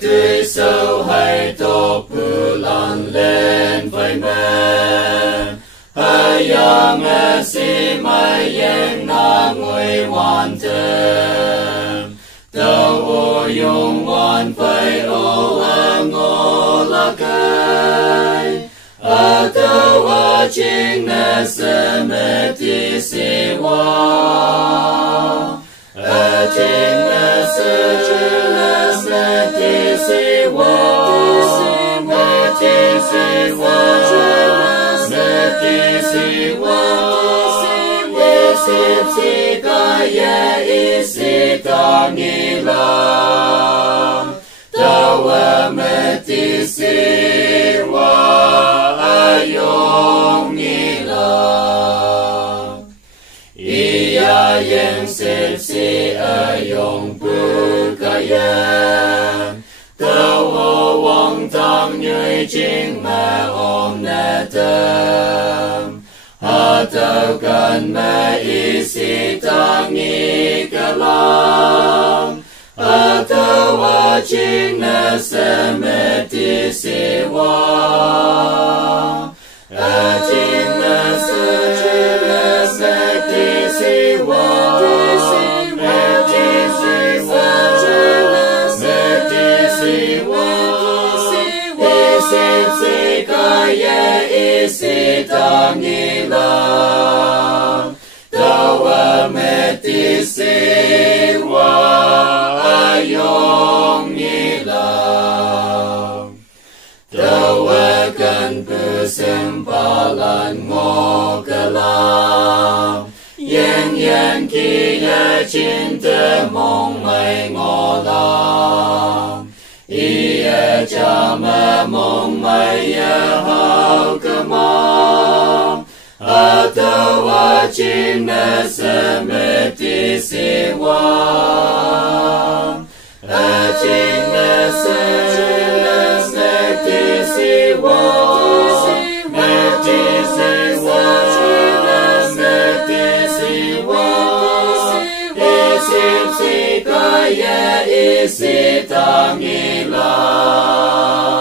tươi sâu hay tốt bulan lên với mẹ yang si mai yang na người hoàn thành tao ô yung hoàn phải ô ngô là cái tao chính na se me ti si wa chính na se me ti si wa me ti si wa si ca ye isi ta ni la ta me ti si wa ayong ni la iya yen se si ayong pu ca ye ta wang tang như chính mà ôm nè tâm tao cần mẹ isi tang nghi cả lòng tao chính là sẽ mẹ ti si wa chính là sẽ ti si wa mẹ ti si wa mẹ ti si wa isi si ca ye isi tang nghi lòng tao me ti si wa ayong nghi lòng tao cần pu sim pa lan ngô ca lòng yen ki ye chin te mong mai ngô lòng ie cha ma mong mai ye hao ca mong tao chính là sẽ me ti si wa chính là sẽ ti si wa me ti si wa me ti si wa isi si ca ye isi tang nghi la